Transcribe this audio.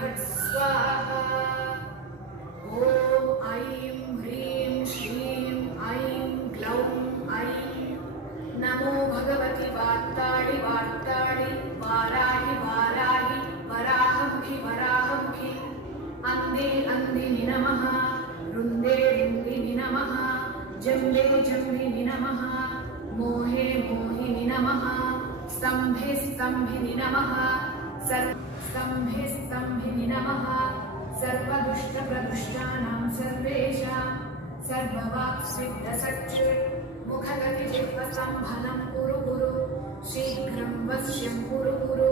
भट् स्वाहा। ॐ ऐं ह्रीं श्रीं ऐं ग्लौं ऐं नमो भगवति वार्ताळि वार्ताळि वाराहि वाराहि वराहमुखि वराहमुखि अन्धे अन्धिनि नमः रुन्दे रुन्दिनि नमः जम्बे जम्बिनि नमः मोहे मोहिनि नमः स्तम्भे स्तम्भिनि नमः स्तम्भे स्तम्भिनि नमः सर्वदुष्टप्रदुष्टानां सर्वेषां सर्ववाक्सिद्धसच्चित् मुखगतिचित्तसम्भलं कुरु कुरु शीघ्रं वश्यं कुरु कुरु